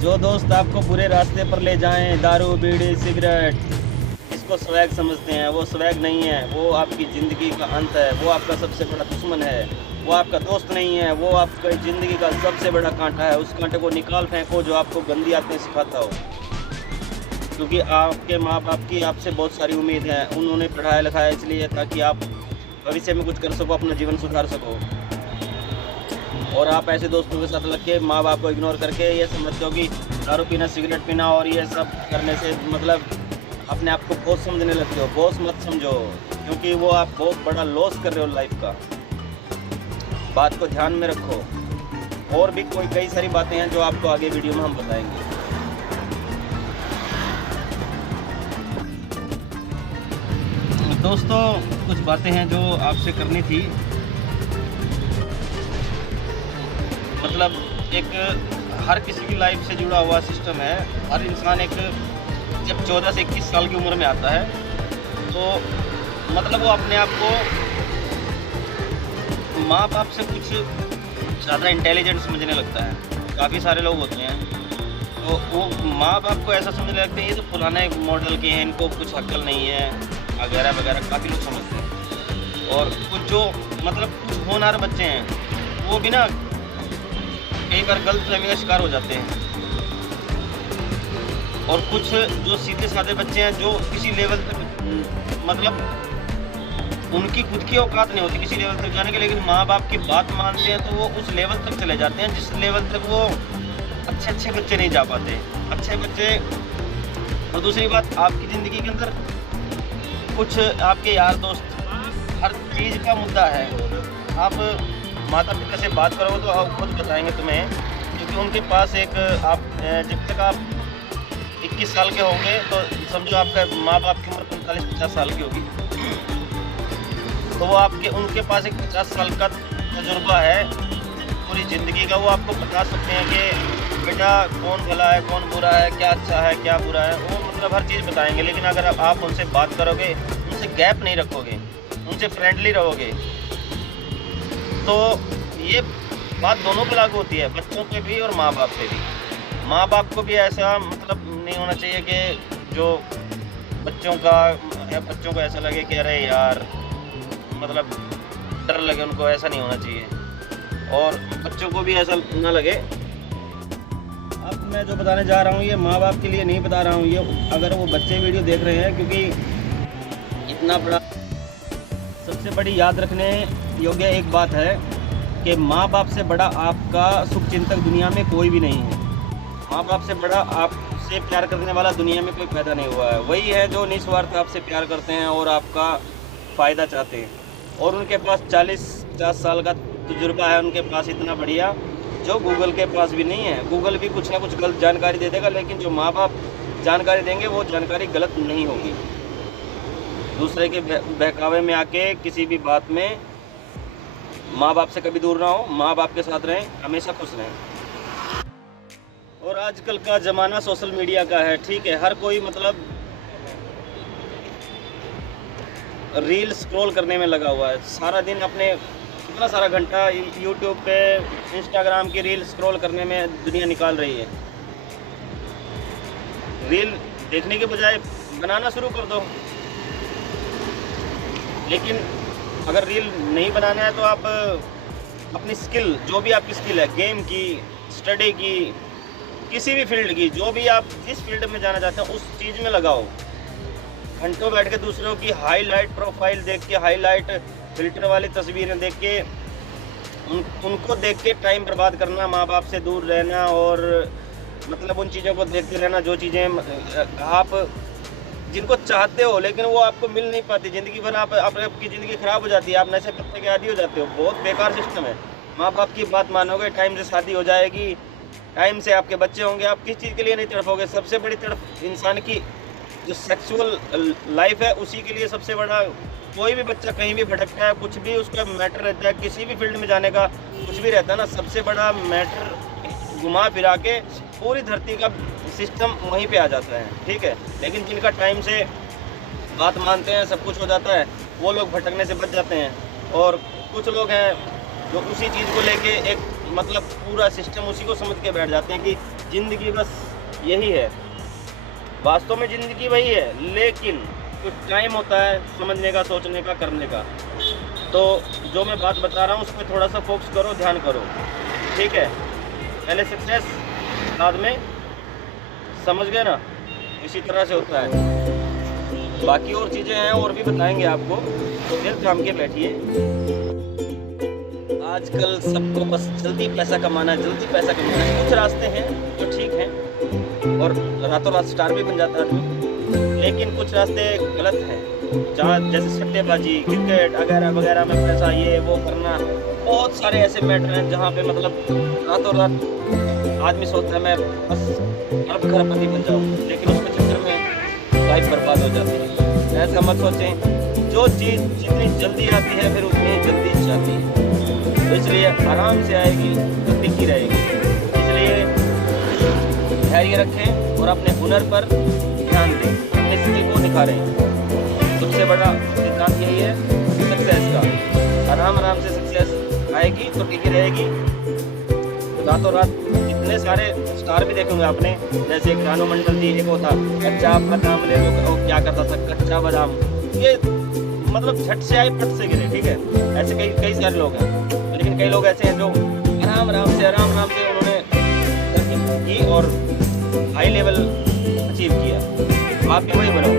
जो दोस्त आपको बुरे रास्ते पर ले जाएं, दारू बीड़ी सिगरेट, इसको स्वैग समझते हैं। वो स्वैग नहीं है, वो आपकी ज़िंदगी का अंत है। वो आपका सबसे बड़ा दुश्मन है, वो आपका दोस्त नहीं है, वो आपकी ज़िंदगी का सबसे बड़ा कांटा है। उस कांटे को निकाल फेंको जो आपको गंदी आदतें सिखाता हो, क्योंकि आपके माँ बाप की आपसे बहुत सारी उम्मीद है। उन्होंने पढ़ाया लिखाया इसलिए ताकि आप भविष्य में कुछ कर सको, अपना जीवन सुधार सको। और आप ऐसे दोस्तों के साथ लग के माँ बाप को इग्नोर करके ये समझते हो कि दारू पीना सिगरेट पीना और ये सब करने से मतलब अपने आप को बॉस समझने लगते हो। बॉस मत समझो, क्योंकि वो आप बहुत बड़ा लॉस कर रहे हो लाइफ का। बात को ध्यान में रखो। और भी कई सारी बातें हैं जो आपको आगे वीडियो में हम बताएंगे। दोस्तों, कुछ बातें हैं जो आपसे करनी थी। मतलब एक हर किसी की लाइफ से जुड़ा हुआ सिस्टम है। हर इंसान एक जब 14 से 21 साल की उम्र में आता है तो मतलब वो अपने आप को माँ बाप से कुछ ज़्यादा इंटेलिजेंट समझने लगता है। काफ़ी सारे लोग होते हैं तो वो माँ बाप को ऐसा समझने लगते हैं ये तो पुराने मॉडल के हैं, इनको कुछ अक्ल नहीं है वगैरह वगैरह, काफ़ी लोग समझते हैं। और कुछ जो मतलब कुछ होनहार बच्चे हैं वो भी ना कई बार गलतफहमी का शिकार हो जाते हैं। और कुछ जो सीधे साधे बच्चे हैं जो किसी लेवल तक मतलब उनकी खुद की औकात नहीं होती किसी लेवल तक जाने के, लेकिन माँ बाप की बात मानते हैं तो वो उस लेवल तक चले जाते हैं जिस लेवल तक वो अच्छे बच्चे नहीं जा पाते। अच्छे बच्चे। और दूसरी बात, आपकी ज़िंदगी के अंदर कुछ आपके यार दोस्त हर चीज़ का मुद्दा है। आप माता पिता से बात करोगे तो आप खुद बताएंगे तुम्हें, क्योंकि उनके पास एक आप जब तक आप 21 साल के होंगे तो समझो आपका माँ बाप की उम्र 45-50 साल की होगी, तो वो उनके पास एक 50 साल का तजुर्बा है पूरी ज़िंदगी का। वो आपको बता सकते हैं कि बेटा कौन भला है कौन बुरा है, क्या अच्छा है क्या बुरा है। वो मतलब हर चीज़ बताएंगे। लेकिन अगर आप उनसे बात करोगे, उनसे गैप नहीं रखोगे, उनसे फ्रेंडली रहोगे, तो ये बात दोनों पे लागू होती है, बच्चों पे भी और माँ बाप पे भी। माँ बाप को भी ऐसा मतलब नहीं होना चाहिए कि जो बच्चों को ऐसा लगे कि अरे यार मतलब डर लगे उनको, ऐसा नहीं होना चाहिए। और बच्चों को भी ऐसा ना लगे। अब मैं जो बताने जा रहा हूँ ये माँ बाप के लिए नहीं बता रहा हूँ, ये अगर वो बच्चे वीडियो देख रहे हैं, क्योंकि इतना बड़ा सबसे बड़ी याद रखने योग्य एक बात है कि माँ बाप से बड़ा आपका शुभचिंतक दुनिया में कोई भी नहीं है। माँ बाप से बड़ा आपसे प्यार करने वाला दुनिया में कोई पैदा नहीं हुआ है। वही है जो निस्वार्थ आपसे प्यार करते हैं और आपका फ़ायदा चाहते हैं। और उनके पास 40-50 साल का तजुर्बा है, उनके पास इतना बढ़िया जो गूगल के पास भी नहीं है। गूगल भी कुछ ना कुछ गलत जानकारी दे देगा, लेकिन जो माँ बाप जानकारी देंगे वो जानकारी गलत नहीं होगी। दूसरे के बहकावे में आके किसी भी बात में माँ बाप से कभी दूर ना हो। माँ बाप के साथ रहें, हमेशा खुश रहें। और आजकल का ज़माना सोशल मीडिया का है, ठीक है। हर कोई मतलब रील स्क्रॉल करने में लगा हुआ है। सारा दिन अपने इतना सारा घंटा यूट्यूब पे इंस्टाग्राम की रील स्क्रॉल करने में दुनिया निकाल रही है। रील देखने के बजाय बनाना शुरू कर दो। लेकिन अगर रील नहीं बनाना है तो आप अपनी स्किल, जो भी आपकी स्किल है, गेम की, स्टडी की, किसी भी फील्ड की, जो भी आप जिस फील्ड में जाना चाहते हैं उस चीज़ में लगाओ। घंटों बैठ के दूसरों की हाईलाइट प्रोफाइल देख के, हाईलाइट फिल्टर वाली तस्वीरें देख के उनको देख के टाइम बर्बाद करना, माँ बाप से दूर रहना और मतलब उन चीज़ों को देखते रहना जो चीज़ें आप जिनको चाहते हो लेकिन वो आपको मिल नहीं पाती। ज़िंदगी भर आपकी ज़िंदगी ख़राब हो जाती है, आप नशे पत्ते के आदी हो जाते हो। बहुत बेकार सिस्टम है। माँ बाप की बात मानोगे, टाइम से शादी हो जाएगी, टाइम से आपके बच्चे होंगे, आप किस चीज़ के लिए नहीं तड़पोगे। सबसे बड़ी तड़प इंसान की जो सेक्सुअल लाइफ है उसी के लिए सबसे बड़ा। कोई भी बच्चा कहीं भी भटकता है, कुछ भी उसका मैटर रहता है, किसी भी फील्ड में जाने का कुछ भी रहता है ना, सबसे बड़ा मैटर घुमा फिरा के पूरी धरती का सिस्टम वहीं पे आ जाता है, ठीक है। लेकिन जिनका टाइम से बात मानते हैं, सब कुछ हो जाता है, वो लोग भटकने से बच जाते हैं। और कुछ लोग हैं जो उसी चीज़ को लेके एक मतलब पूरा सिस्टम उसी को समझ के बैठ जाते हैं कि ज़िंदगी बस यही है। वास्तव में ज़िंदगी वही है, लेकिन कुछ टाइम होता है समझने का, सोचने का, करने का। तो जो मैं बात बता रहा हूँ उस पर थोड़ा सा फोकस करो, ध्यान करो, ठीक है। पहले सक्सेस, बाद में समझ गए ना, इसी तरह से होता है। बाकी और चीज़ें हैं और भी बताएंगे आपको, तो दिल थाम के बैठिए। आजकल सबको बस जल्दी पैसा कमाना है, जल्दी पैसा कमाना है। कुछ रास्ते हैं जो ठीक हैं और रातों रात स्टार भी बन जाता है आदमी, लेकिन कुछ रास्ते गलत हैं, जहाँ जैसे सट्टेबाजी, क्रिकेट वगैरह वगैरह में पैसा ये वो करना। बहुत सारे ऐसे मैटर हैं जहाँ पे मतलब रातों रात आदमी सोचता है मैं बस अरब खरबपति बन जाऊँ, लेकिन उसके चक्कर में लाइफ बर्बाद हो जाती है। ऐसा मत सोचें, जो चीज़ जितनी जल्दी आती है फिर उतनी जल्दी जाती है, तो इसलिए आराम से आएगी तो टिकी रहेगी। इसलिए धैर्य रखें और अपने हुनर पर ध्यान दें, अपने स्किल को निखारें। सबसे बड़ा सिद्धांत यही है सक्सेस का। आराम से सक्सेस आएगी तो टिकी रहेगी। रातों रात इतने सारे स्टार भी देखेंगे आपने, जैसे एक रानू मंडल थी, एक वो था कच्चा बादाम ले लो, क्या करता था कच्चा बादाम, ये मतलब झट से आए फट से गिरे, ठीक है। ऐसे कई सारे लोग हैं, लेकिन कई लोग ऐसे हैं जो आराम से उन्होंने तरक्की की और हाई लेवल अचीव किया। आप भी वही बनो,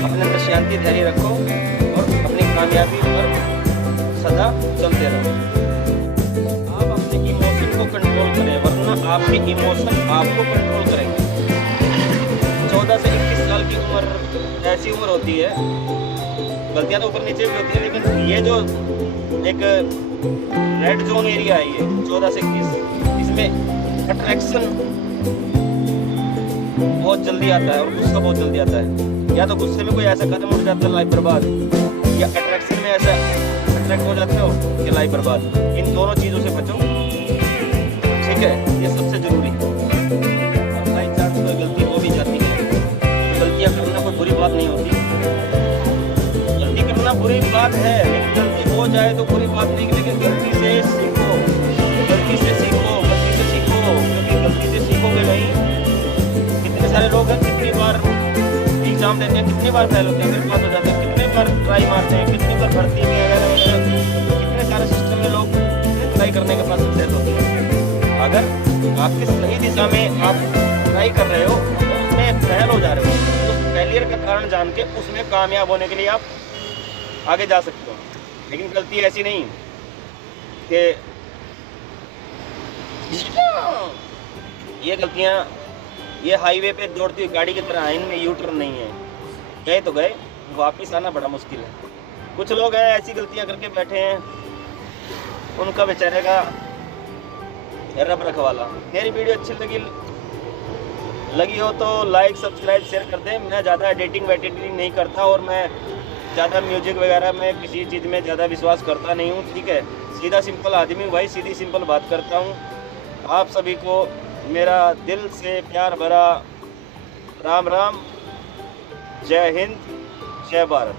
अपने अंदर शांति धैर्य रखो और अपनी कामयाबी पर सदा चलते रहो। आप अपने इमोशन को कंट्रोल करें, वरना आपके इमोशन आपको कंट्रोल करेंगे। 14 से 21 साल की उम्र ऐसी उम्र होती है, गलतियाँ तो ऊपर नीचे भी होती है, लेकिन ये जो एक रेड जोन एरिया है ये 14 से 21, इसमें अट्रैक्शन बहुत जल्दी आता है और गुस्सा बहुत जल्दी आता है। या तो गुस्से में कोई ऐसा कदम उठ जाता है लाइफ बर्बाद, या अट्रैक्शन में ऐसा अट्रैक्ट हो जाते हो कि लाइफ बर्बाद। इन दोनों चीज़ों से बचो, ठीक है, ये सबसे जरूरी है। बाई चांस कोई गलती हो भी जाती है, गलतियाँ करना कोई बुरी बात नहीं होती, गलती करना बुरी बात है, लेकिन गलती हो जाए तो बुरी बात नहीं। लेकिन गलती से सीखो, क्योंकि गलती से सीखोगे नहीं। कितने सारे लोग हैं, कितनी बार एग्जाम देते हैं, कितनी बार फेल होते हैं, फिर पास हो जाते हैं, कितनी बार ट्राई मारते हैं, कितनी बार भर्ती में कितने सारे सिस्टम में लोग ट्राई करने के बाद सक्सेस होते हैं। अगर आपकी सही दिशा में आप ट्राई कर रहे हो तो उसमें फेल हो जा रहे हो, तो उस फेलियर का कारण जान के उसमें कामयाब होने के लिए आप आगे जा सकते हो। लेकिन गलती ऐसी नहीं कि ये गलतियाँ ये हाईवे पे दौड़ती हुई गाड़ी की तरह है, इनमें यू टर्न नहीं है। गए तो गए, वापस आना बड़ा मुश्किल है। कुछ लोग हैं ऐसी गलतियाँ करके बैठे हैं, उनका बेचारे का रब रखवाला। मेरी वीडियो अच्छी लगी हो तो लाइक सब्सक्राइब शेयर कर दें। मैं ज़्यादा एडिटिंग वेडिटिंग नहीं करता और मैं ज़्यादा म्यूजिक वगैरह में किसी चीज़ में ज़्यादा विश्वास करता नहीं हूँ, ठीक है। सीधा सिंपल आदमी, वही सीधी सिंपल बात करता हूँ। आप सभी को मेरा दिल से प्यार भरा राम राम, जय हिंद, जय भारत।